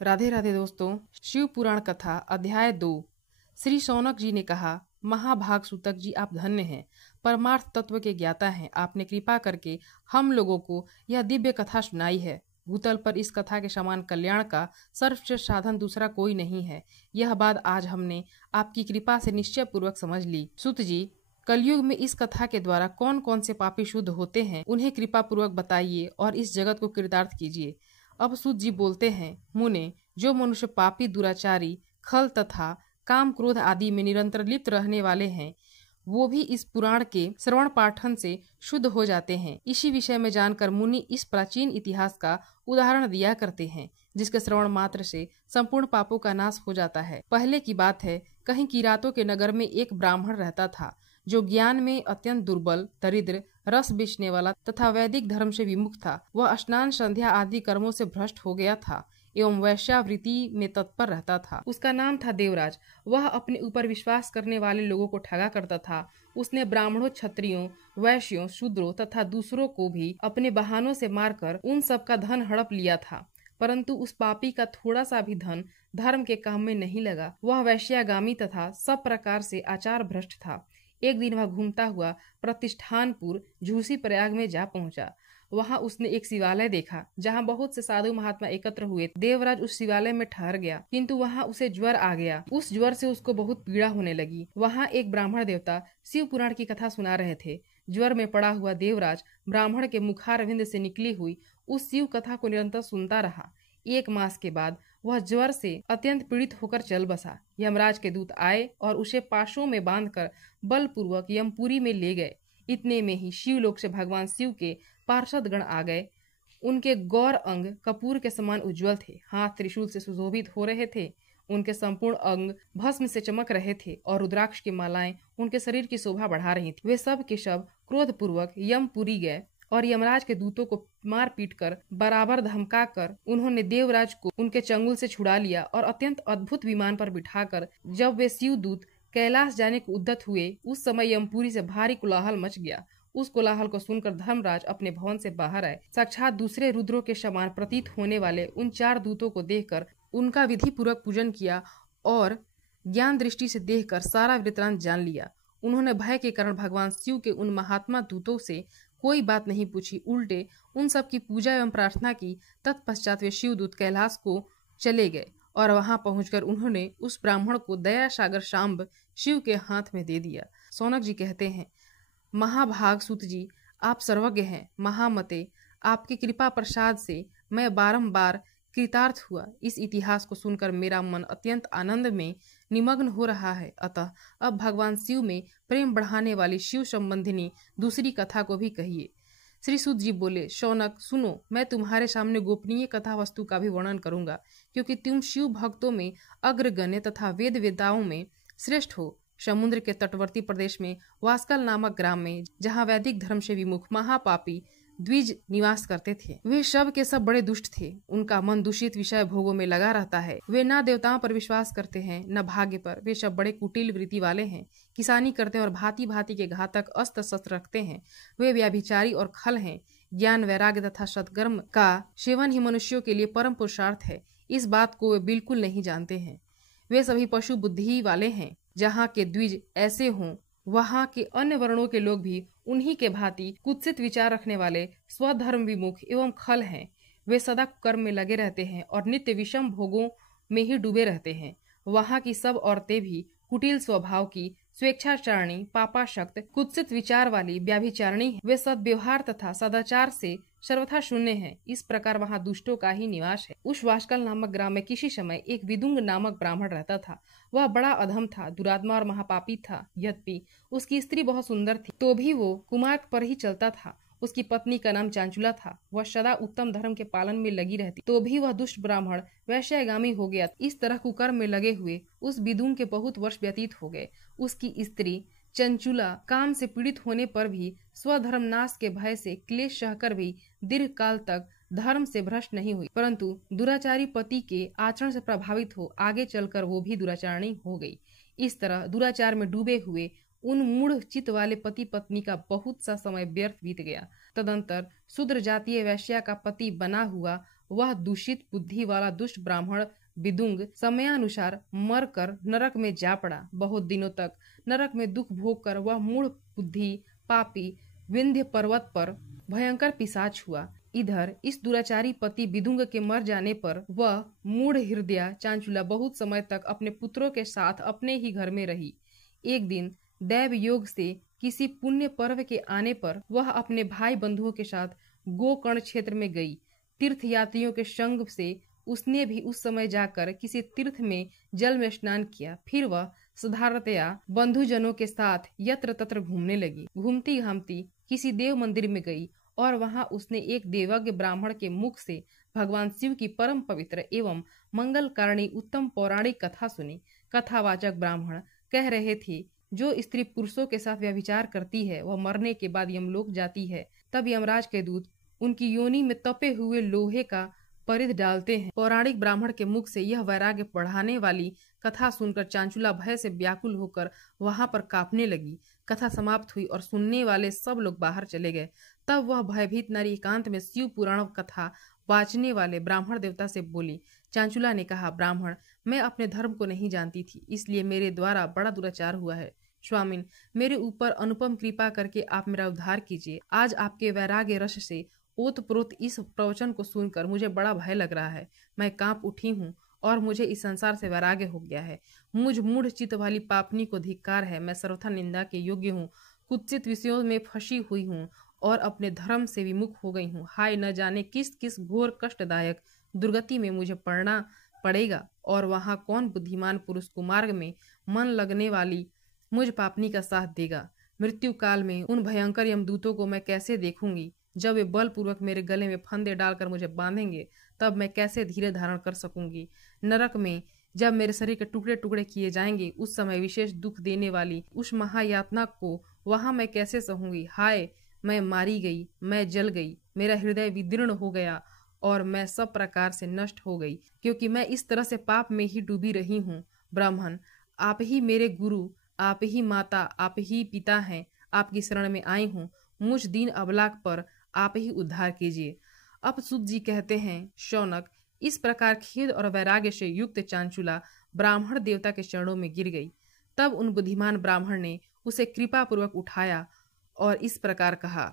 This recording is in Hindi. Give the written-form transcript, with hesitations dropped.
राधे राधे दोस्तों। शिव पुराण कथा अध्याय 2। श्री शौनक जी ने कहा, महाभाग सूतक जी, आप धन्य हैं, परमार्थ तत्व के ज्ञाता हैं। आपने कृपा करके हम लोगों को यह दिव्य कथा सुनाई है। भूतल पर इस कथा के समान कल्याण का सर्वश्रेष्ठ साधन दूसरा कोई नहीं है। यह बात आज हमने आपकी कृपा से निश्चय पूर्वक समझ ली। सूत जी, कलयुग में इस कथा के द्वारा कौन कौन से पापी शुद्ध होते हैं, उन्हें कृपा पूर्वक बताइए और इस जगत को कृतार्थ कीजिए। अब सूत जी बोलते हैं, मुने, जो मनुष्य पापी, दुराचारी, खल तथा काम क्रोध आदि में निरंतर लिप्त रहने वाले हैं, वो भी इस पुराण के श्रवण पाठन से शुद्ध हो जाते हैं। इसी विषय में जानकर मुनि इस प्राचीन इतिहास का उदाहरण दिया करते हैं, जिसके श्रवण मात्र से संपूर्ण पापों का नाश हो जाता है। पहले की बात है, कहीं किरातों के नगर में एक ब्राह्मण रहता था, जो ज्ञान में अत्यंत दुर्बल, दरिद्र, रस बेचने वाला तथा वैदिक धर्म से विमुख था। वह स्नान, संध्या आदि कर्मों से भ्रष्ट हो गया था एवं वैश्यावृत्ति में तत्पर रहता था। उसका नाम था देवराज। वह अपने ऊपर विश्वास करने वाले लोगों को ठगा करता था। उसने ब्राह्मणों, क्षत्रियों, वैश्यों, शूद्रों तथा दूसरों को भी अपने बहानों से मारकर उन सब का धन हड़प लिया था। परंतु उस पापी का थोड़ा सा भी धन धर्म के काम में नहीं लगा। वह वैश्यागामी तथा सब प्रकार से आचार भ्रष्ट था। एक दिन वह घूमता हुआ प्रतिष्ठानपुर झूसी प्रयाग में जा पहुंचा। वहां उसने एक शिवालय देखा, जहां बहुत से साधु महात्मा एकत्र हुए। देवराज उस शिवालय में ठहर गया, किंतु वहां उसे ज्वर आ गया। उस ज्वर से उसको बहुत पीड़ा होने लगी। वहां एक ब्राह्मण देवता शिव पुराण की कथा सुना रहे थे। ज्वर में पड़ा हुआ देवराज ब्राह्मण के मुखारविंद से निकली हुई उस शिव कथा को निरंतर सुनता रहा। 1 मास के बाद वह ज्वर से अत्यंत पीड़ित होकर चल बसा। यमराज के दूत आए और उसे पाशों में बांधकर बलपूर्वक यमपुरी में ले गए। इतने में ही शिवलोक से भगवान शिव के पार्षद गण आ गए। उनके गौर अंग कपूर के समान उज्जवल थे, हाथ त्रिशूल से सुशोभित हो रहे थे। उनके संपूर्ण अंग भस्म से चमक रहे थे और रुद्राक्ष की मालाएं उनके शरीर की शोभा बढ़ा रही थी। वे सब के सब क्रोधपूर्वक यमपुरी गए और यमराज के दूतों को मार पीट कर बराबर धमका कर उन्होंने देवराज को उनके चंगुल से छुड़ा लिया और अत्यंत अद्भुत विमान पर बिठाकर जब वे शिव दूत कैलाश जाने को उद्यत हुए, उस समय यमपुरी से भारी कोलाहल मच गया। उस कोलाहल को सुनकर धर्मराज अपने भवन से बाहर आए। साक्षात दूसरे रुद्रों के समान प्रतीत होने वाले उन 4 दूतों को देखकर उनका विधि पूर्वक पूजन किया और ज्ञान दृष्टि से देखकर सारा वृत्तांत जान लिया। उन्होंने भय के कारण भगवान शिव के उन महात्मा दूतों से कोई बात नहीं पूछी, उल्टे उन सब की पूजा एवं प्रार्थना की। तत्पश्चात वे शिवदूत कैलाश को चले गए और वहां पहुंचकर उन्होंने उस ब्राह्मण को दया सागर शांब शिव के हाथ में दे दिया। शौनक जी कहते हैं, महाभाग सूत जी, आप सर्वज्ञ हैं, महामते। आपकी कृपा प्रसाद से मैं बारंबार कृतार्थ हुआ। इस इतिहास को सुनकर मेरा मन अत्यंत आनंद में निमग्न हो रहा है। अतः अब भगवान शिव में प्रेम बढ़ाने वाली शिव संबंधिनी दूसरी कथा को भी कहिए। श्री सूत जी बोले, शौनक सुनो, मैं तुम्हारे सामने गोपनीय कथा वस्तु का भी वर्णन करूंगा, क्योंकि तुम शिव भक्तों में अग्रगण्य तथा वेद वेदाओं में श्रेष्ठ हो। समुद्र के तटवर्ती प्रदेश में वास्कल नामक ग्राम में, जहाँ वैदिक धर्म से विमुख महापापी द्विज निवास करते थे। वे सब के सब बड़े दुष्ट थे। उनका मन दूषित विषय भोगों में लगा रहता है। वे न देवताओं पर विश्वास करते हैं, न भाग्य पर। वे सब बड़े कुटिल वृत्ति वाले हैं, किसानी करते हैं और भांति भांति के घातक अस्त्र शस्त्र रखते हैं। वे व्यभिचारी और खल हैं। ज्ञान, वैराग्य तथा सत्कर्म का सेवन ही मनुष्यों के लिए परम पुरुषार्थ है। इस बात को वे बिल्कुल नहीं जानते हैं। वे सभी पशु बुद्धि वाले हैं। जहाँ के द्विज ऐसे हों, वहाँ के अन्य वर्णों के लोग भी उन्हीं के भांति कुत्सित विचार रखने वाले, स्वधर्म विमुख एवं खल हैं। वे सदा कर्म में लगे रहते हैं और नित्य विषम भोगों में ही डूबे रहते हैं। वहाँ की सब औरतें भी कुटिल स्वभाव की, स्वेच्छाचारिणी, पापाशक्त, कुत्सित विचार वाली व्याभिचारिणी हैं। वे सद्व्यवहार तथा सदाचार से सर्वथा शून्य हैं। इस प्रकार वहाँ दुष्टों का ही निवास है। उस वास्कल नामक ग्राम में किसी समय एक विदुंग नामक ब्राह्मण रहता था। वह बड़ा अधम था, दुरात्मा और महापापी था। यद्यपि उसकी स्त्री बहुत सुंदर थी, तो भी वो कुमार्ग पर ही चलता था। उसकी पत्नी का नाम चांचुला था। वह सदा उत्तम धर्म के पालन में लगी रहती, तो भी वह दुष्ट ब्राह्मण वैश्यागामी हो गया। इस तरह कुकर्म में लगे हुए उस विदुंग के बहुत वर्ष व्यतीत हो गए। उसकी स्त्री चंचुला काम से पीड़ित होने पर भी स्वधर्म नाश के भय से क्लेश सहकर भी दीर्घ काल तक धर्म से भ्रष्ट नहीं हुई, परंतु दुराचारी पति के आचरण से प्रभावित हो आगे चलकर वो भी दुराचारणी हो गई। इस तरह दुराचार में डूबे हुए उन मूढ़ चित्त वाले पति पत्नी का बहुत सा समय व्यर्थ बीत गया। तदंतर शूद्र जातीय वैश्या का पति बना हुआ वह दूषित बुद्धि वाला दुष्ट ब्राह्मण विदुंग समयानुसार मरकर नरक में जा पड़ा। बहुत दिनों तक नरक में दुख भोग कर वह मूढ़ बुद्धि पापी विंध्य पर्वत पर भयंकर पिशाच हुआ। इधर इस दुराचारी पति विदुंग के मर जाने पर वह मूढ़ हृदया चांचुला बहुत समय तक अपने पुत्रों के साथ अपने ही घर में रही। एक दिन दैव योग से किसी पुण्य पर्व के आने पर वह अपने भाई बंधुओं के साथ गोकर्ण क्षेत्र में गई। तीर्थ यात्रियों के संग से उसने भी उस समय जाकर किसी तीर्थ में जल में स्नान किया। फिर वह साधारणतया बंधुजनों के साथ यत्र तत्र घूमने लगी। घूमती घामती किसी देव मंदिर में गई और वहां उसने एक देवज्ञ ब्राह्मण के मुख से भगवान शिव की परम पवित्र एवं मंगलकारिणी उत्तम पौराणिक कथा सुनी। कथावाचक ब्राह्मण कह रहे थे, जो स्त्री पुरुषों के साथ व्यभिचार करती है वह मरने के बाद यमलोक जाती है। तब यमराज के दूत उनकी योनि में तपे हुए लोहे का परिध डालते हैं। पौराणिक ब्राह्मण के मुख से यह वैराग्य बढ़ाने वाली कथा सुनकर चांचुला भय से व्याकुल होकर वहां पर कांपने लगी। कथा समाप्त हुई और सुनने वाले सब लोग बाहर चले गए। तब वह भयभीत नारी एकांत में शिव पुराण कथा वाचने वाले ब्राह्मण देवता से बोली। चांचुला ने कहा, ब्राह्मण, मैं अपने धर्म को नहीं जानती थी, इसलिए मेरे द्वारा बड़ा दुराचार हुआ है। स्वामिन, मेरे ऊपर अनुपम कृपा करके आप मेरा उद्धार कीजिए। आज आपके वैराग्य रस से ओतप्रोत इस प्रवचन को सुनकर मुझे बड़ा भय लग रहा है। मैं कांप उठी हूँ और मुझे इस संसार से वैराग्य हो गया है। मुझ मूढ़ चित्त वाली पापनी को धिक्कार है। मैं सर्वथा निंदा के योग्य हूँ, कुत्सित विषयों में फंसी हुई हूँ और अपने धर्म से विमुख हो गई हूँ। हाय, न जाने किस किस घोर कष्टदायक दुर्गति में मुझे पड़ना पड़ेगा और वहाँ कौन बुद्धिमान पुरुष कुमार्ग में मन लगने वाली मुझ पापनी का साथ देगा। मृत्यु काल में उन भयंकर यमदूतों को मैं कैसे देखूंगी। जब वे बलपूर्वक मेरे गले में फंदे डालकर मुझे बांधेंगे तब मैं कैसे धीरे धारण कर सकूंगी। नरक में जब मेरे शरीर के टुकड़े टुकड़े किए जाएंगे उस समय विशेष दुख देने वाली उस महायातना को वहां मैं कैसे सहूंगी। हाय, मैं मारी गई, मैं जल गई, मेरा हृदय विदीर्ण हो गया और मैं सब प्रकार से नष्ट हो गई, क्योंकि मैं इस तरह से पाप में ही डूबी रही हूँ। ब्राह्मण, आप ही मेरे गुरु, आप ही माता, आप ही पिता हैं। आपकी शरण में आई हूँ। मुझ दीन अबलाक पर आप ही उद्धार कीजिए। अब सुत जी कहते हैं, शौनक, इस प्रकार खेद और वैराग्य से युक्त चांचुला ब्राह्मण देवता के चरणों में गिर गई। तब उन बुद्धिमान ब्राह्मण ने उसे कृपा पूर्वक उठाया और इस प्रकार कहा,